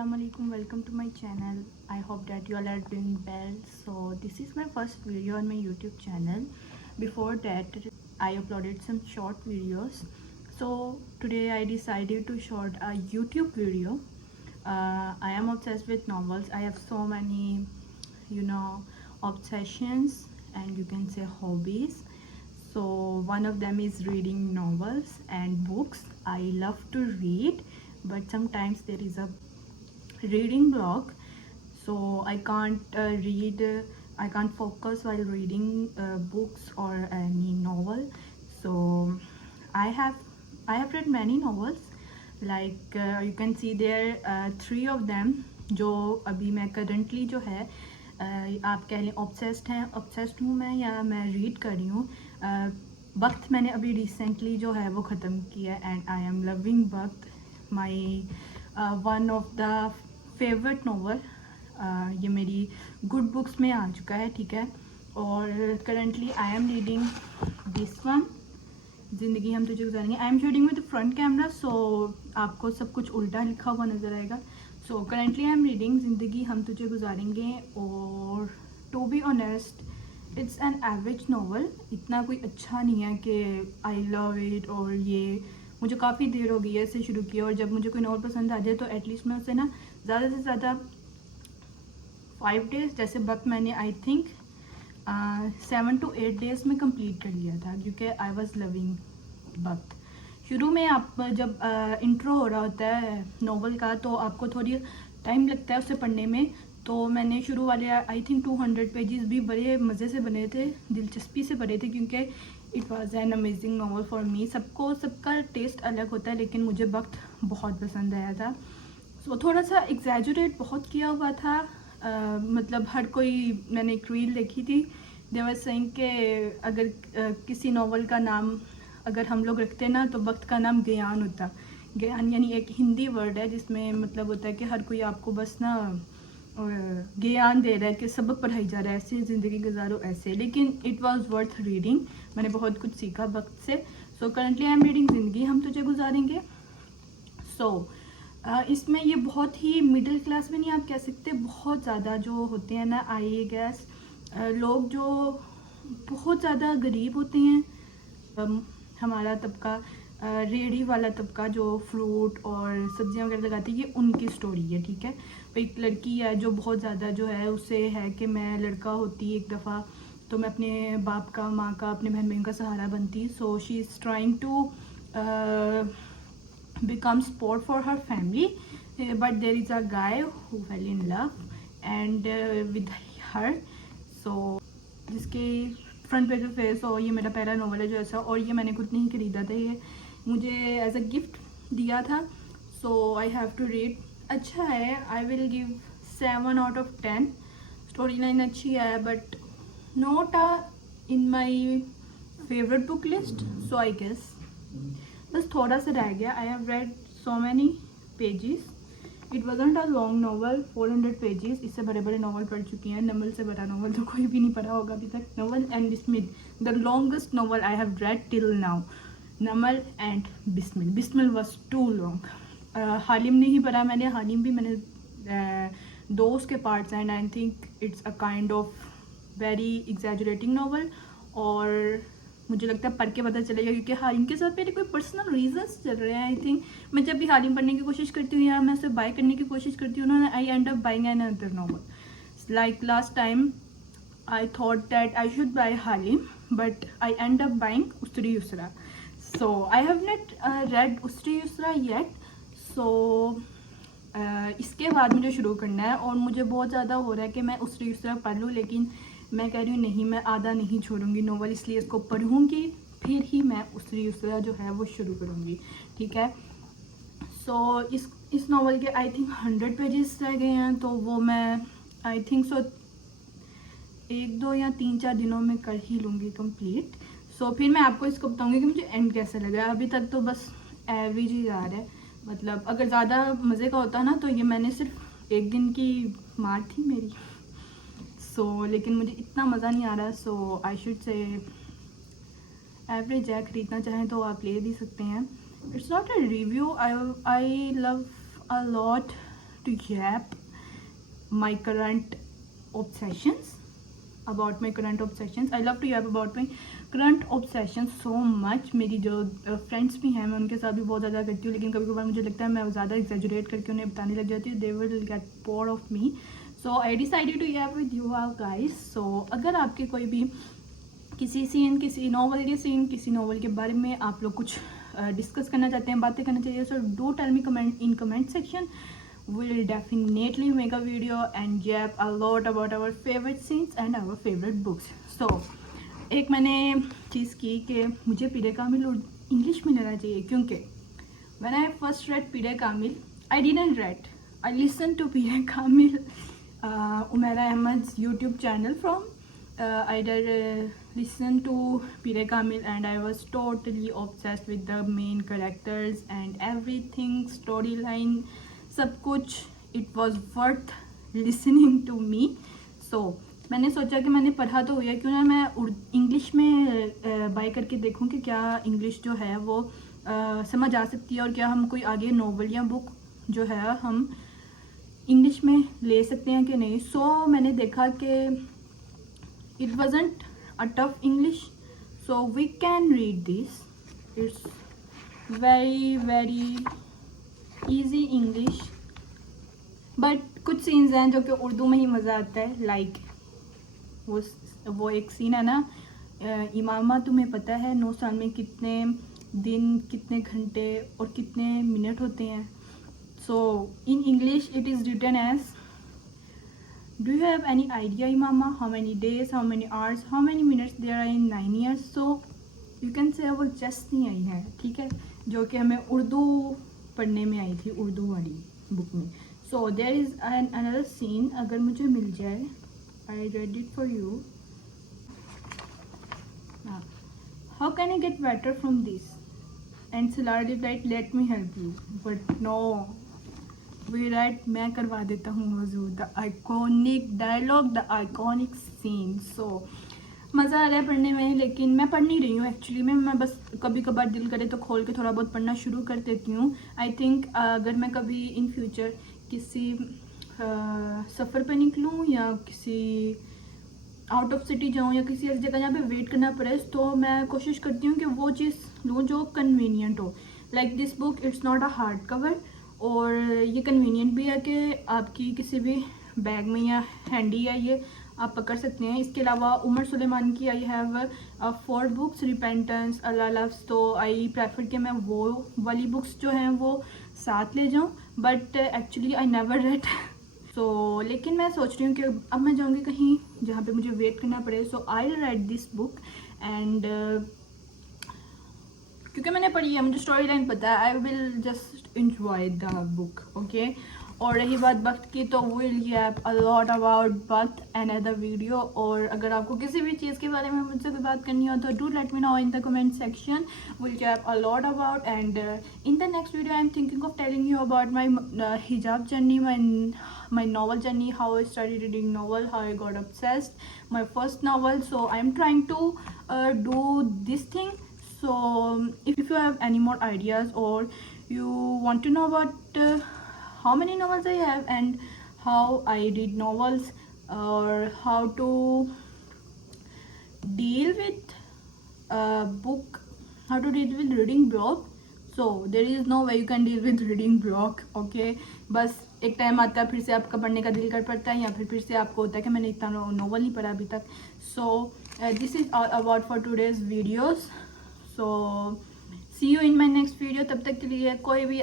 Assalamualaikum, welcome to my channel. I hope that you all are doing well. So this is my first video on my YouTube channel. Before that I uploaded some short videos. So today I decided to shoot a YouTube video. I am obsessed with novels. I have so many obsessions and you can say hobbies. So one of them is reading novels and books. I love to read, but sometimes there is a reading block, so I can't I can't focus while reading books or any novel. So I have I have read many novels, like you can see there three of them जो अभी मैं currently जो है आप कह लें obsessed हूँ मैं, या मैं रीड कर रही हूँ. वक्त मैंने अभी रिसेंटली जो है वो ख़त्म किया एंड आई एम लविंग वक्त. My one of the favourite novel. ये मेरी गुड बुक्स में आ चुका है, ठीक है. और currently I am reading this one, Zindagi Hum Tujhe Guzarenge. I am shooting with front camera, so आपको सब कुछ उल्टा लिखा हुआ नज़र आएगा. So currently I am reading Zindagi Hum Tujhe Guzarenge. और to be honest it's an average novel. इतना कोई अच्छा नहीं है कि आई लव इट. और ये मुझे काफ़ी देर हो गई है इसे शुरू किया, और जब मुझे कोई नॉवल पसंद आ जाए तो एटलीस्ट मैं उसे ना ज़्यादा से ज़्यादा 5 डेज़, जैसे वक्त मैंने आई थिंक 7 to 8 डेज़ में कंप्लीट कर लिया था, क्योंकि आई वॉज़ लविंग वक्त. शुरू में आप जब इंट्रो हो रहा होता है नॉवल का तो आपको थोड़ी टाइम लगता है उसे पढ़ने में. तो मैंने शुरू वाले आई थिंक 200 पेजेस भी बड़े मज़े से बने थे, दिलचस्पी से पढ़े थे, क्योंकि it was an amazing novel for me. सबका टेस्ट अलग होता है, लेकिन मुझे वक्त बहुत पसंद आया था. सो थोड़ा सा एग्जैजुरेट बहुत किया हुआ था. मतलब हर कोई, मैंने एक रील देखी थी, दे वाज सेइंग कि अगर किसी नॉवल का नाम अगर हम लोग रखते ना तो वक्त का नाम ज्ञान होता. ज्ञान यानी एक हिंदी वर्ड है जिसमें मतलब होता है कि हर कोई आपको बस ना ज्ञान दे रहा है कि सबक पढ़ाई जा रहा है, ऐसे ज़िंदगी गुजारो ऐसे. लेकिन इट वाज वर्थ रीडिंग. मैंने बहुत कुछ सीखा वक्त से. सो currently I am reading Zindagi Hum Tujhe गुजारेंगे. सो इसमें ये बहुत ही मिडिल क्लास में नहीं आप कह सकते, बहुत ज़्यादा जो होते हैं ना आई गेस लोग जो बहुत ज़्यादा गरीब होते हैं, हमारा तबका रेडी वाला तबका जो फ्रूट और सब्जियां वगैरह लगाती है, ये उनकी स्टोरी है, ठीक है. एक लड़की है जो बहुत ज़्यादा जो है उसे है कि मैं लड़का होती एक दफ़ा तो मैं अपने बाप का, माँ का, अपने बहन बहन का सहारा बनती. So she is trying to become support for her family, but there is a guy who fell in love and with her. So जिसके फ्रंट पेज पे फेस हो. ये मेरा पहला नॉवल है जो ऐसा, और ये मैंने खुद नहीं खरीदा था, ये मुझे एज अ गिफ्ट दिया था. So I have to read. अच्छा है, I will give 7 out of 10. Story line अच्छी है, but not in my favourite book list. So I guess बस थोड़ा सा रह गया. I have read so many pages. It wasn't a long novel, 400 pages. इससे बड़े बड़े नॉवल पढ़ चुकी हैं. नमल से बड़ा नॉवल तो कोई भी नहीं पढ़ा होगा अभी तक. Novel and Bismil, the longest novel I have read till now. Namal and Bismil. Bismil was too long. Haalim नहीं पढ़ा मैंने. हालिम भी मैंने दो उसके parts and I think it's a kind of very exaggerating novel. और मुझे लगता है पढ़ के पता चलेगा, क्योंकि हालिम के साथ मेरे कोई पर्सनल रीजंस चल रहे हैं. आई थिंक मैं जब भी हालिम पढ़ने की कोशिश करती हूँ या मैं उसे बाय करने की कोशिश करती हूँ ना, I end up buying another novel. Like last time I thought that I should buy Haalim, but I end up buying Usri Yusra. So I have not read Usri Yusra yet. So इसके बाद मुझे शुरू करना है, और मुझे बहुत ज़्यादा हो रहा है कि मैं उसरी युसरा पढ़ लूँ, लेकिन मैं कह रही हूँ नहीं, मैं आधा नहीं छोड़ूंगी नॉवल, इसलिए इसको पढ़ूँगी फिर ही मैं उसरी उसरा जो है वो शुरू करूँगी, ठीक है. सो इस नॉवल के आई थिंक 100 पेजेस रह गए हैं, तो वो मैं आई थिंक सो 1-2 या 3-4 दिनों में कर ही लूँगी कंप्लीट. सो फिर मैं आपको इसको बताऊँगी कि मुझे एंड कैसे लगा. अभी तक तो बस एवरेज ही जा रहा है. मतलब अगर ज़्यादा मज़े का होता ना तो ये मैंने सिर्फ 1 दिन की मार थी मेरी. सो लेकिन मुझे इतना मज़ा नहीं आ रहा. सो आई शुड से एवरेज है. ख़रीदना चाहें तो आप ले भी सकते हैं. It's not a review. I love a lot to yap my current obsessions. About my current obsessions, I love to yap about my current obsessions so much. मेरी जो फ्रेंड्स भी हैं मैं उनके साथ भी बहुत ज़्यादा करती हूँ, लेकिन कभी कभार मुझे लगता है मैं ज़्यादा एग्जैजुरेट करके उन्हें बताने लग जाती हूँ. They will get bored of me. So I decided to yap with you all guys. So अगर आपके कोई भी किसी सीन, किसी नॉवल के सीन, किसी नॉवल के बारे में आप लोग कुछ डिस्कस करना चाहते हैं, बातें करना चाहिए, so do tell me comment in comment section. We'll definitely make a video and yap a lot about our favorite scenes and our favorite books. So एक मैंने चीज़ की कि मुझे पीरे कामिल इंग्लिश में लेना चाहिए, क्योंकि when I first read पीरे Kamil, I didn't read, I listened to पीरे Kamil Umera अहमद's YouTube channel from I did listen to पीरे Kamil and I was totally obsessed with the main characters and everything, storyline, सब कुछ. It was worth listening to me. So मैंने सोचा कि मैंने पढ़ा तो हुआ, क्यों ना मैं इंग्लिश में बाय करके देखूं कि क्या इंग्लिश जो है वो समझ आ सकती है और क्या हम कोई आगे नॉवल या बुक जो है हम इंग्लिश में ले सकते हैं कि नहीं. सो मैंने देखा कि it wasn't a tough English, so we can read this. It's very very easy English, but कुछ सीन्स हैं जो कि उर्दू में ही मज़ा आता है. लाइक वो एक सीन है ना, इमामा तुम्हें पता है 9 साल में कितने दिन, कितने घंटे और कितने मिनट होते हैं. So in English it is written as, do you have any idea Imama how many days, how many hours, how many minutes there are in 9 years. So you can say वो जस्ट नहीं आई है, ठीक है, जो कि हमें उर्दू पढ़ने में आई थी, उर्दू वाली बुक में. So there is an another scene, अगर मुझे मिल जाए, I read it for you. How can I get better from this and Salar replied let me help you, but no we right, मैं करवा देता हूँ वजू. The iconic dialogue, the iconic scene. So मज़ा आ रहा है पढ़ने में, लेकिन मैं पढ़ नहीं रही हूँ एक्चुअली में. मैं बस कभी कभार दिल करे तो खोल के थोड़ा बहुत पढ़ना शुरू कर देती हूँ. आई थिंक अगर मैं कभी इन फ्यूचर किसी सफ़र पे निकलूँ या किसी आउट ऑफ सिटी जाऊँ या किसी ऐसी जगह जहाँ पे वेट करना पड़े, तो मैं कोशिश करती हूँ कि वो चीज़ लूँ जो कन्वीनियंट हो. Like this book, it's not a hard cover, और ये कन्वीनियंट भी है कि आपकी किसी भी बैग में या हैंडी है, ये आप पकड़ सकते हैं. इसके अलावा उमर सुलेमान की I have 4 books, repentance, Allah loves. तो आई प्रेफर कि मैं वो वाली बुक्स जो हैं वो साथ ले जाऊं, but actually I never read. So लेकिन मैं सोच रही हूँ कि अब मैं जाऊँगी कहीं जहाँ पे मुझे वेट करना पड़े. So I will write this book and क्योंकि मैंने पढ़ी है, मुझे स्टोरी लाइन पता है, I will just enjoy the book. Okay. और रही बात वक्त की, तो will yap a lot about वक्त अनदर वीडियो. और अगर आपको किसी भी चीज़ के बारे में मुझसे कोई बात करनी हो तो do let me know in the comment section. Will yap a lot about, and in the next video I am thinking of telling you about my hijab journey, my novel journey, how I started reading novel, how I got obsessed, my first novel. So I am trying to do this thing. So if you have any more ideas or you want to know about how many novels I have and how I read novels, or how to deal with book, how to deal with reading block. So there is no way you can deal with reading block. Okay, बस एक time आता है फिर से आपका पढ़ने का दिल कर पड़ता है, या फिर से आपको होता है कि मैंने इतना नॉवल नहीं पढ़ा अभी तक. So this is all about for today's videos. So see you in my next video. तब तक के लिए कोई भी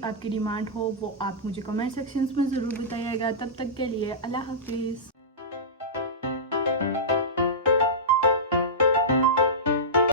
आपकी डिमांड हो वो आप मुझे कमेंट सेक्शंस में ज़रूर बताइएगा. तब तक के लिए अल्लाह हाफिज़.